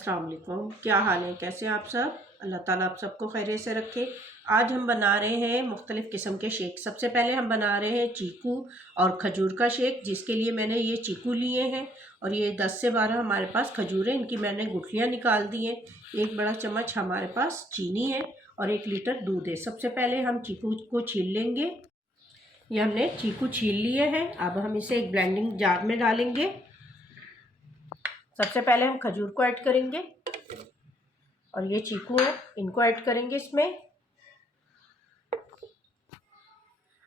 अस्सलाम वालेकुम। क्या हाल है, कैसे आप सब? अल्लाह ताला आप सबको खैरियत से रखे। आज हम बना रहे हैं मुख्तलिफ़ किस्म के शेक। सबसे पहले हम बना रहे हैं चीकू और खजूर का शेक, जिसके लिए मैंने ये चीकू लिए हैं और ये 10 से 12 हमारे पास खजूर हैं। इनकी मैंने गुठलियाँ निकाल दी हैं। एक बड़ा चम्मच हमारे पास चीनी है और 1 लीटर दूध है। सबसे पहले हम चीकू को छील लेंगे। ये हमने चीकू छील लिए हैं। अब हम इसे एक ब्लेंडिंग जार में डालेंगे। सबसे पहले हम खजूर को ऐड करेंगे और ये चीकू है, इनको ऐड करेंगे इसमें।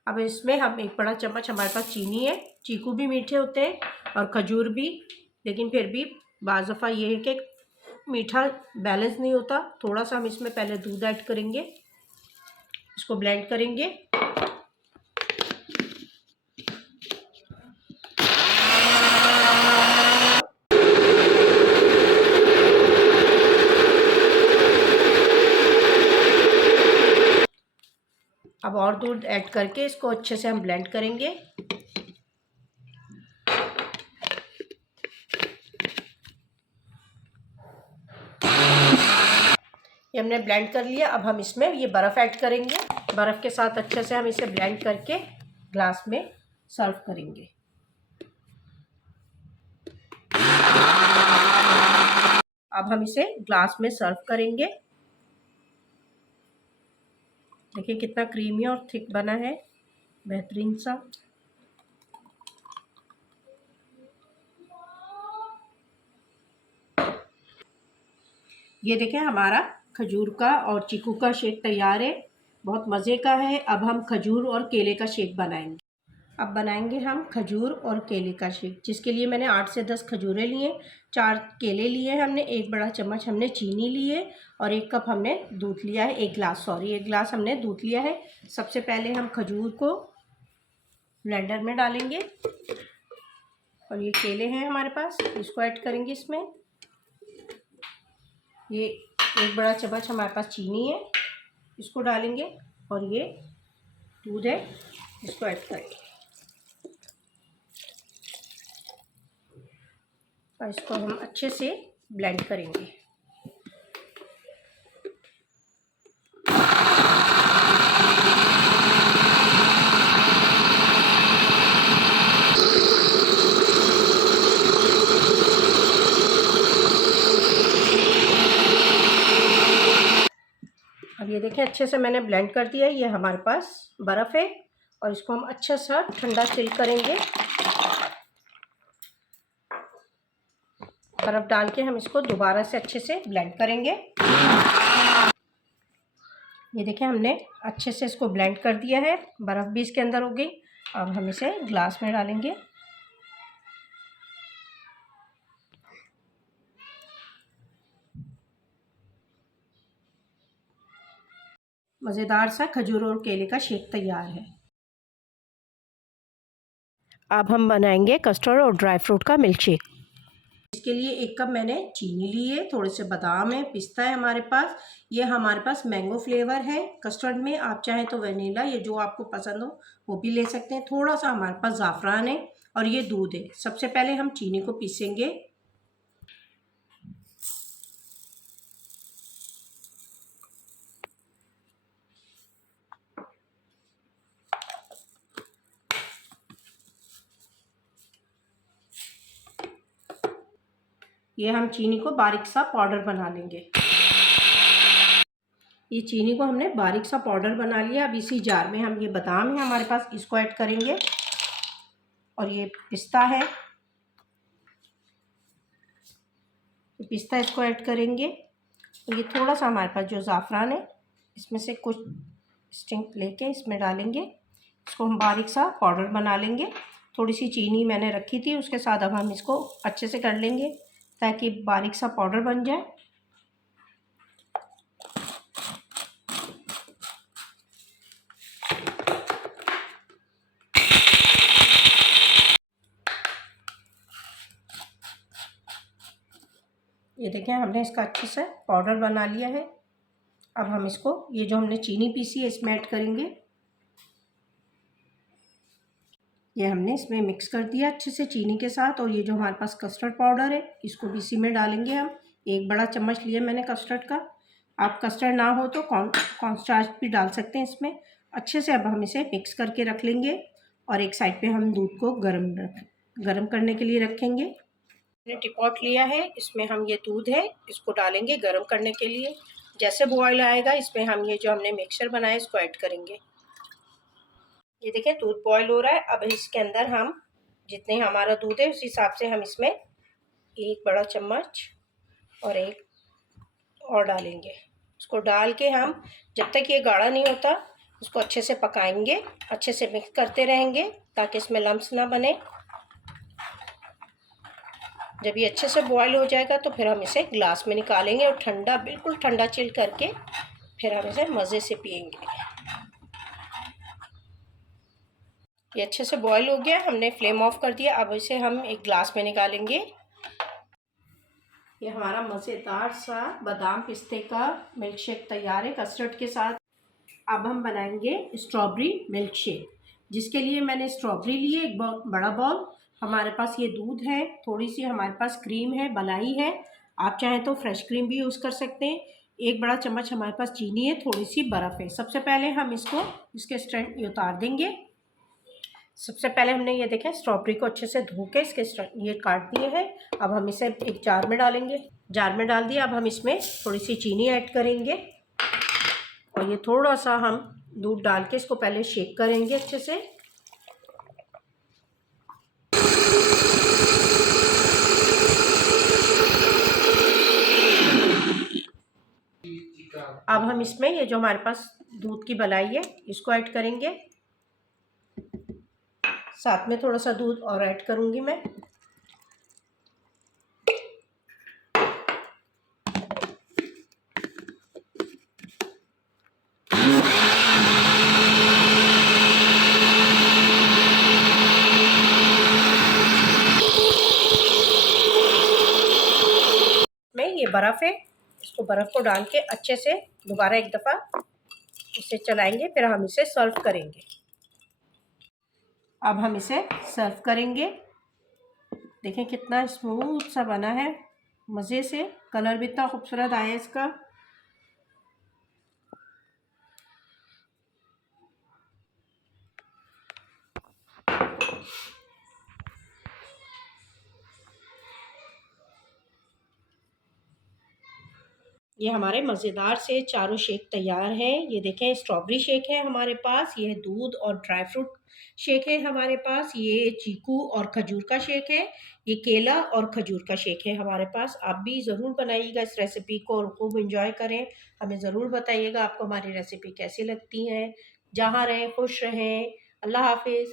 अब इसमें हम एक बड़ा चम्मच, हमारे पास चीनी है। चीकू भी मीठे होते हैं और खजूर भी, लेकिन फिर भी बाज़ दफ़ा ये है कि मीठा बैलेंस नहीं होता। थोड़ा सा हम इसमें पहले दूध ऐड करेंगे, इसको ब्लेंड करेंगे। अब और दूध ऐड करके इसको अच्छे से हम ब्लेंड करेंगे। ये हमने ब्लेंड कर लिया। अब हम इसमें ये बर्फ़ ऐड करेंगे। बर्फ़ के साथ अच्छे से हम इसे ब्लेंड करके ग्लास में सर्व करेंगे। अब हम इसे ग्लास में सर्व करेंगे। देखिए कितना क्रीमी और थिक बना है, बेहतरीन सा। ये देखें हमारा खजूर का और चीकू का शेक तैयार है, बहुत मज़े का है। अब हम खजूर और केले का शेक बनाएंगे। अब बनाएंगे हम खजूर और केले का शेक, जिसके लिए मैंने 8 से 10 खजूरें लिए, 4 केले लिए हमने, 1 बड़ा चम्मच हमने चीनी लिए और 1 कप हमने दूध लिया है। 1 गिलास हमने दूध लिया है। सबसे पहले हम खजूर को ब्लेंडर में डालेंगे और ये केले हैं हमारे पास, इसको ऐड करेंगे इसमें। ये 1 बड़ा चम्मच हमारे पास चीनी है, इसको डालेंगे और ये दूध है, इसको ऐड करेंगे और इसको हम अच्छे से ब्लेंड करेंगे। अब ये देखें अच्छे से मैंने ब्लेंड कर दिया है। ये हमारे पास बर्फ़ है और इसको हम अच्छा सा ठंडा चिल करेंगे। बर्फ़ डाल के हम इसको दोबारा से अच्छे से ब्लेंड करेंगे। ये देखें हमने अच्छे से इसको ब्लेंड कर दिया है, बर्फ़ भी इसके अंदर हो गई। अब हम इसे ग्लास में डालेंगे। मज़ेदार सा खजूर और केले का शेक तैयार है। अब हम बनाएंगे कस्टर्ड और ड्राई फ्रूट का मिल्क शेक। इसके लिए 1 कप मैंने चीनी ली है, थोड़े से बादाम है, पिस्ता है हमारे पास। ये हमारे पास मैंगो फ्लेवर है कस्टर्ड में, आप चाहें तो वनीला, ये जो आपको पसंद हो वो भी ले सकते हैं। थोड़ा सा हमारे पास ज़ाफ़रान है और ये दूध है। सबसे पहले हम चीनी को पीसेंगे। ये हम चीनी को बारीक सा पाउडर बना लेंगे। ये चीनी को हमने बारीक सा पाउडर बना लिया। अब इसी जार में हम, ये बादाम है हमारे पास, इसको ऐड करेंगे और ये पिस्ता है, पिस्ता इसको ऐड करेंगे और ये थोड़ा सा हमारे पास जो ज़ाफ़रान है, इसमें से कुछ स्टिंग लेके इसमें डालेंगे। इसको हम बारीक सा पाउडर बना लेंगे। थोड़ी सी चीनी मैंने रखी थी उसके साथ, अब हम इसको अच्छे से कर लेंगे ताकि बारीक सा पाउडर बन जाए। ये देखें हमने इसका अच्छे से पाउडर बना लिया है। अब हम इसको, ये जो हमने चीनी पीसी है, इसमें ऐड करेंगे। ये हमने इसमें मिक्स कर दिया अच्छे से चीनी के साथ और ये जो हमारे पास कस्टर्ड पाउडर है, इसको भी इसी में डालेंगे हम। 1 बड़ा चम्मच लिया मैंने कस्टर्ड का। आप कस्टर्ड ना हो तो कॉर्नस्टार्च भी डाल सकते हैं इसमें। अच्छे से अब हम इसे मिक्स करके रख लेंगे और एक साइड पे हम दूध को गरम करने के लिए रखेंगे। मैंने टीपॉट लिया है, इसमें हम ये दूध है इसको डालेंगे गरम करने के लिए। जैसे बॉयल आएगा इसमें हम ये जो हमने मिक्सचर बनाया इसको ऐड करेंगे। ये देखिए दूध बॉयल हो रहा है। अब इसके अंदर हम जितने हमारा दूध है उस हिसाब से हम इसमें 1 बड़ा चम्मच और 1 और डालेंगे। उसको डाल के हम जब तक ये गाढ़ा नहीं होता उसको अच्छे से पकाएंगे, अच्छे से मिक्स करते रहेंगे ताकि इसमें लम्स ना बने। जब ये अच्छे से बॉयल हो जाएगा तो फिर हम इसे ग्लास में निकालेंगे और ठंडा, बिल्कुल ठंडा चिल करके फिर हम इसे मज़े से पिएंगे। ये अच्छे से बॉयल हो गया, हमने फ्लेम ऑफ कर दिया। अब इसे हम एक ग्लास में निकालेंगे। ये हमारा मज़ेदार सा बादाम पिस्ते का मिल्क शेक तैयार है कस्टर्ड के साथ। अब हम बनाएंगे स्ट्रॉबेरी मिल्क शेक, जिसके लिए मैंने स्ट्रॉबेरी ली है एक बड़ा बाउल। हमारे पास ये दूध है, थोड़ी सी हमारे पास क्रीम है, मलाई है, आप चाहें तो फ्रेश क्रीम भी यूज़ कर सकते हैं। 1 बड़ा चम्मच हमारे पास चीनी है, थोड़ी सी बर्फ़ है। सबसे पहले हम इसको इसके स्टैंड उतार देंगे। सबसे पहले हमने ये देखें स्ट्रॉबेरी को अच्छे से धो के इसके ये काट दिए हैं। अब हम इसे एक जार में डालेंगे। जार में डाल दिया। अब हम इसमें थोड़ी सी चीनी ऐड करेंगे और ये थोड़ा सा हम दूध डाल के इसको पहले शेक करेंगे अच्छे से। अब हम इसमें ये जो हमारे पास दूध की मलाई है इसको ऐड करेंगे। साथ में थोड़ा सा दूध और ऐड करूँगी मैं। में ये बर्फ़ है, इसको बर्फ़ को डाल के अच्छे से दोबारा एक दफ़ा इसे चलाएंगे, फिर हम इसे सर्व करेंगे। अब हम इसे सर्व करेंगे। देखें कितना स्मूथ सा बना है, मज़े से। कलर भी इतना खूबसूरत आया है इसका। ये हमारे मज़ेदार से चारों शेक तैयार हैं। ये देखें स्ट्रॉबेरी शेक है हमारे पास, ये दूध और ड्राई फ्रूट शेक है हमारे पास, ये चीकू और खजूर का शेक है, ये केला और खजूर का शेक है हमारे पास। आप भी ज़रूर बनाइएगा इस रेसिपी को और खूब एंजॉय करें। हमें ज़रूर बताइएगा आपको हमारी रेसिपी कैसी लगती है। जहाँ रहें खुश रहें। अल्लाह हाफिज़।